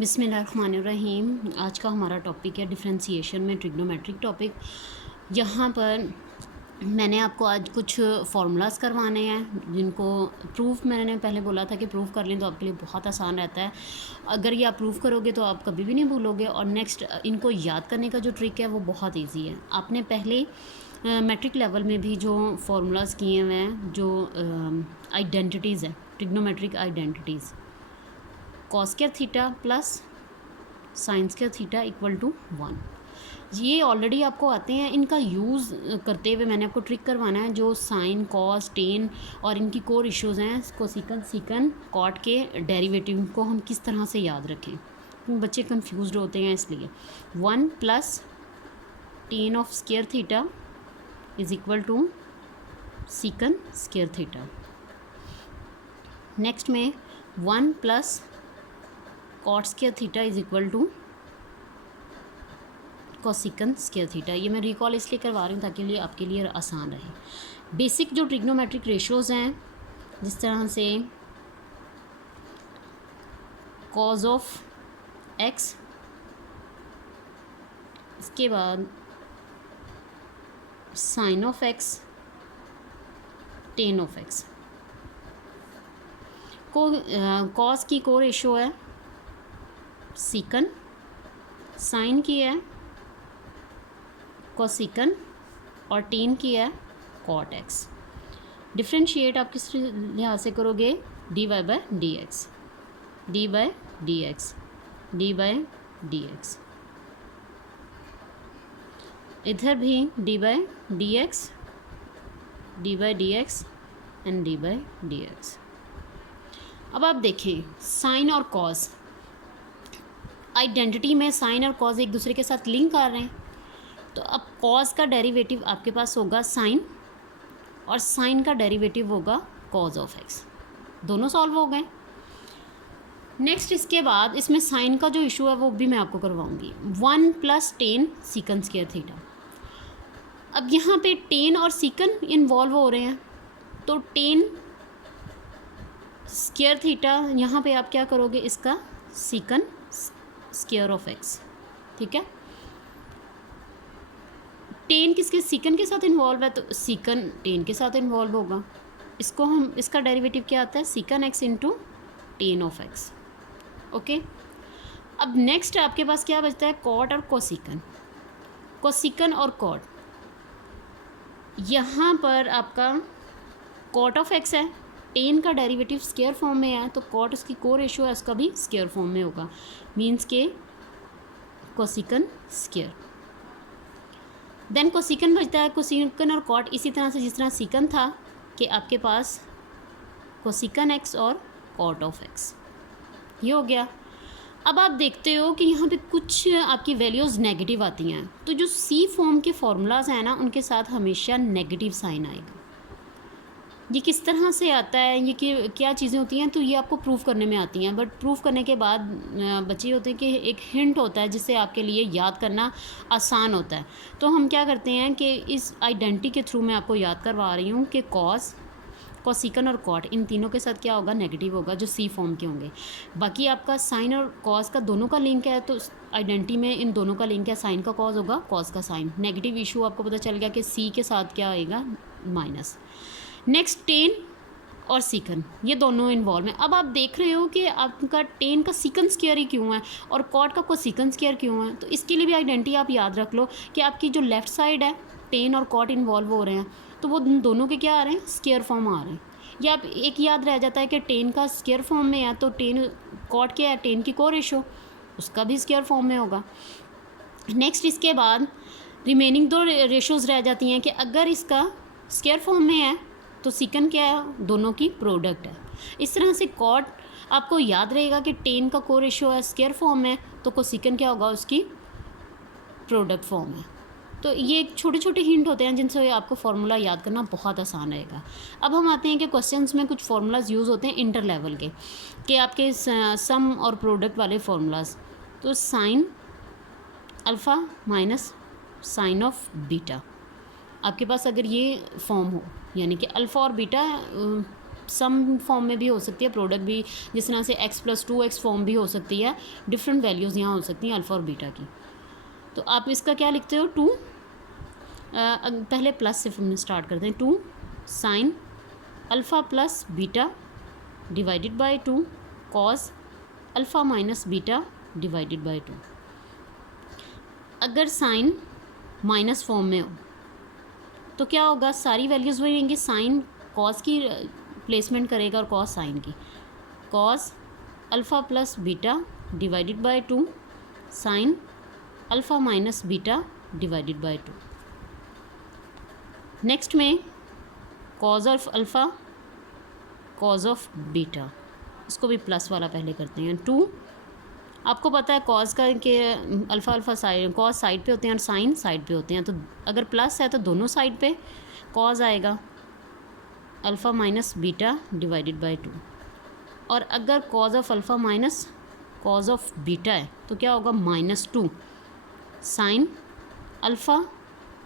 बिस्मिल्लाहिर्रहमानिर्रहीम। आज का हमारा टॉपिक है डिफरेंशिएशन में ट्रिग्नोमेट्रिक टॉपिक। यहाँ पर मैंने आपको आज कुछ फार्मूलाज करवाने हैं जिनको प्रूफ मैंने पहले बोला था कि प्रूफ कर लें तो आपके लिए बहुत आसान रहता है। अगर ये आप प्रूफ करोगे तो आप कभी भी नहीं भूलोगे। और नेक्स्ट इनको याद करने का जो ट्रिक है वो बहुत ईजी है। आपने पहले मैट्रिक लेवल में भी जो फार्मूलाज किए हुए हैं, जो आइडेंटिटीज़ है, trigonometric identities, cos square theta plus sine square theta equal to 1, ये ऑलरेडी आपको आते हैं। इनका यूज़ करते हुए मैंने आपको ट्रिक करवाना है। जो साइन, कॉस, टेन और इनकी कोर इश्यूज़ हैं, कोसिकन, सीकन, कॉट के डेरिवेटिव को हम किस तरह से याद रखें। बच्चे कंफ्यूज्ड होते हैं, इसलिए 1 plus tan of square theta is equal to secant square theta. Next में 1 plus cot square theta is equal to cosecant square theta. ये मैं रिकॉल इसलिए करवा रही हूँ ताकि लिए आपके लिए आसान रहे। बेसिक जो ट्रिग्नोमेट्रिक रेशियोज़ हैं, जिस तरह से कॉज ऑफ एक्स, इसके बाद sine of X, tan of X को कॉस की को रेशियो है सीकन, साइन की है कोसिकन और टेन की है कॉट एक्स। डिफ्रेंशिएट आप किस लिहाज से करोगे? D Y by D X, D by D X, D by D X. इधर भी D by D X, D by D X and D by D X. अब आप देखें साइन और कॉस, आइडेंटिटी में साइन और कॉस एक दूसरे के साथ लिंक कर रहे हैं। तो अब कॉस का डेरिवेटिव आपके पास होगा साइन और साइन का डेरिवेटिव होगा कॉस ऑफ एक्स। दोनों सॉल्व हो गए। नेक्स्ट इसके बाद इसमें साइन का जो इशू है वो भी मैं आपको करवाऊंगी। 1 प्लस टेन सीकन स्क्वायर थीटा। अब यहाँ पे टेन और सीकन इन्वॉल्व हो रहे हैं, तो टेन स्क्वायर थीटा यहाँ पे आप क्या करोगे? इसका सीकन स्क्वायर ऑफ एक्स। ठीक है, टेन किसके, सीकन के साथ इन्वॉल्व है, तो सीकन टेन के साथ इन्वॉल्व होगा। इसको हम, इसका डेरिवेटिव क्या आता है? Secant X into tan of X. Okay, अब नेक्स्ट आपके पास क्या बचता है? कॉट और कोसिकन, कोसिकन और कॉट। यहाँ पर आपका कॉट ऑफ एक्स है, टेन का डेरिवेटिव स्क्वायर फॉर्म में है, तो कॉट उसकी को रेशियो है, उसका भी स्क्वायर फॉर्म में होगा, मीन्स के कोसिकन स्क्वायर। देन कोसिकन बचता है, कोसिकन और कॉट इसी तरह से जिस तरह सीकन था कि आपके पास कोसिकन एक्स और कॉट ऑफ एक्स, ये हो गया। अब आप देखते हो कि यहाँ पे कुछ आपकी वैल्यूज़ नेगेटिव आती हैं, तो जो सी फॉर्म के फार्मूलाज हैं ना, उनके साथ हमेशा नेगेटिव साइन आएगा। ये किस तरह से आता है, ये क्या चीज़ें होती हैं, तो ये आपको प्रूफ करने में आती हैं। बट प्रूफ करने के बाद बच्चे होते हैं कि एक हिंट होता है जिससे आपके लिए याद करना आसान होता है। तो हम क्या करते हैं कि इस आइडेंटिटी के थ्रू मैं आपको याद करवा रही हूँ कि कॉस, कोसिकन और कॉट, इन तीनों के साथ क्या होगा? नेगेटिव होगा, जो सी फॉर्म के होंगे। बाकी आपका साइन और कॉस का दोनों का लिंक है, तो आइडेंटिटी में इन दोनों का लिंक है। साइन का कॉस होगा, कॉस का साइन। नेगेटिव इशू आपको पता चल गया कि सी के साथ क्या आएगा? माइनस। नेक्स्ट टेन और सीकन, ये दोनों इन्वॉल्व हैं। अब आप देख रहे हो कि आपका टेन का सीकन स्क्वायर ही क्यों है और कॉट का कोसिकन स्क्वायर क्यों है। तो इसके लिए भी आइडेंटिटी आप याद रख लो कि आपकी जो लेफ़्ट साइड है, टेन और कॉट इन्वॉल्व हो रहे हैं, तो वो दोनों के क्या आ रहे हैं? स्क्वायर फॉर्म आ रहे हैं। या आप एक याद रह जाता है कि टेन का स्क्वायर फॉर्म में है, तो टेन, कॉट क्या है? टेन की को रेशो, उसका भी स्क्वायर फॉर्म में होगा। नेक्स्ट इसके बाद रिमेनिंग दो रेशोज़ रह जाती हैं कि अगर इसका स्क्वायर फॉर्म में है तो सीकन क्या है? दोनों की प्रोडक्ट है। इस तरह से कॉट आपको याद रहेगा कि टेन का को रेशियो है, स्क्वायर फॉर्म है, तो कोसिकन क्या होगा? उसकी प्रोडक्ट फॉर्म है। तो ये छोटे छोटे हिंट होते हैं जिनसे आपको फार्मूला याद करना बहुत आसान रहेगा। अब हम आते हैं कि क्वेश्चंस में कुछ फार्मूलाज यूज़ होते हैं इंटर लेवल के, कि आपके सम और प्रोडक्ट वाले फार्मूलाज। तो sine alpha minus sine of beta, आपके पास अगर ये फॉर्म हो, यानी कि अल्फ़ा और बीटा सम फॉर्म में भी हो सकती है, प्रोडक्ट भी जिस तरह से x+2x फॉर्म भी हो सकती है, डिफरेंट वैल्यूज़ यहाँ हो सकती हैं अल्फ़ा और बीटा की। तो आप इसका क्या लिखते हो, 2 पहले प्लस से स्टार्ट करते हैं, 2 sine alpha plus beta divided by 2 cos alpha minus beta divided by 2। अगर साइन माइनस फॉर्म में हो तो क्या होगा, सारी वैल्यूज़ वही रहेंगी, साइन कॉस की प्लेसमेंट करेगा और कॉस साइन की, cos alpha plus beta divided by 2 sine alpha minus beta divided by 2। Next में cos of alpha cos of beta, इसको भी प्लस वाला पहले करते हैं। 2 आपको पता है कॉज का कि अल्फ़ा साइड, कॉज साइड पे होते हैं और साइन साइड पे होते हैं, तो अगर प्लस है तो दोनों साइड पे कॉज आएगा alpha minus beta divided by 2। और अगर cause of alpha minus cos of beta है तो क्या होगा, -2 sine alpha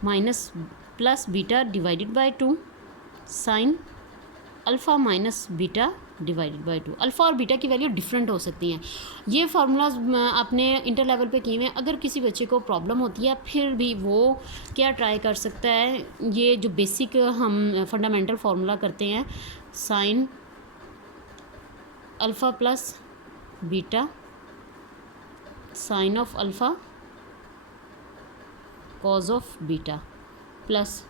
minus plus beta divided by 2 sine alpha minus beta divided by 2। Alpha और बीटा की वैल्यू डिफरेंट हो सकती हैं। ये फार्मूलाज आपने इंटर लेवल पे किए हुए हैं। अगर किसी बच्चे को प्रॉब्लम होती है फिर भी वो क्या ट्राई कर सकता है, ये जो बेसिक हम फंडामेंटल फार्मूला करते हैं, sine alpha plus beta sine of alpha cos of beta plus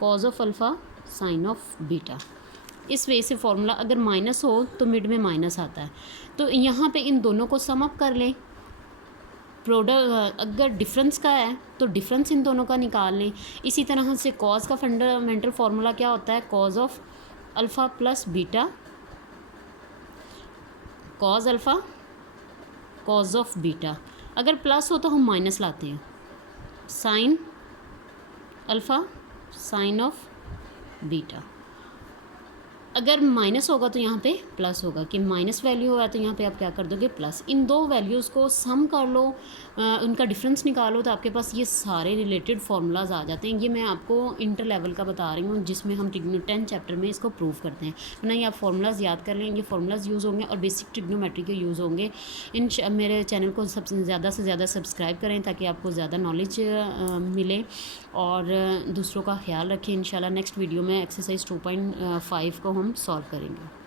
cos of alpha sine of beta. इस वे से फार्मूला अगर माइनस हो तो मिड में माइनस आता है, तो यहाँ पे इन दोनों को सम अप कर लें। प्रोडक्ट अगर डिफरेंस का है तो डिफरेंस इन दोनों का निकाल लें। इसी तरह से कॉज का फंडामेंटल फार्मूला क्या होता है, cause of alpha plus beta cos alpha cos of beta. अगर प्लस हो तो हम माइनस लाते हैं, sine alpha sine of beta. अगर माइनस होगा तो यहाँ पे प्लस होगा, कि माइनस वैल्यू होगा तो यहाँ पे आप क्या कर दोगे, प्लस। इन दो वैल्यूज़ को सम कर लो, उनका डिफरेंस निकालो, तो आपके पास ये सारे रिलेटेड फार्मूलाज आ जाते हैं। ये मैं आपको इंटर लेवल का बता रही हूँ जिसमें हम 10th चैप्टर में इसको प्रूव करते हैं। वरना ये आप फार्मूलाज याद कर लें, ये फार्मूलाज यूज़ होंगे और बेसिक ट्रिग्नोमेट्री के यूज़ होंगे। मेरे चैनल को सबसे ज़्यादा से ज़्यादा सब्सक्राइब करें ताकि आपको ज़्यादा नॉलेज मिले और दूसरों का ख्याल रखें। इंशाल्लाह नेक्स्ट वीडियो में एक्सरसाइज 2.5 को हम सॉल्व करेंगे।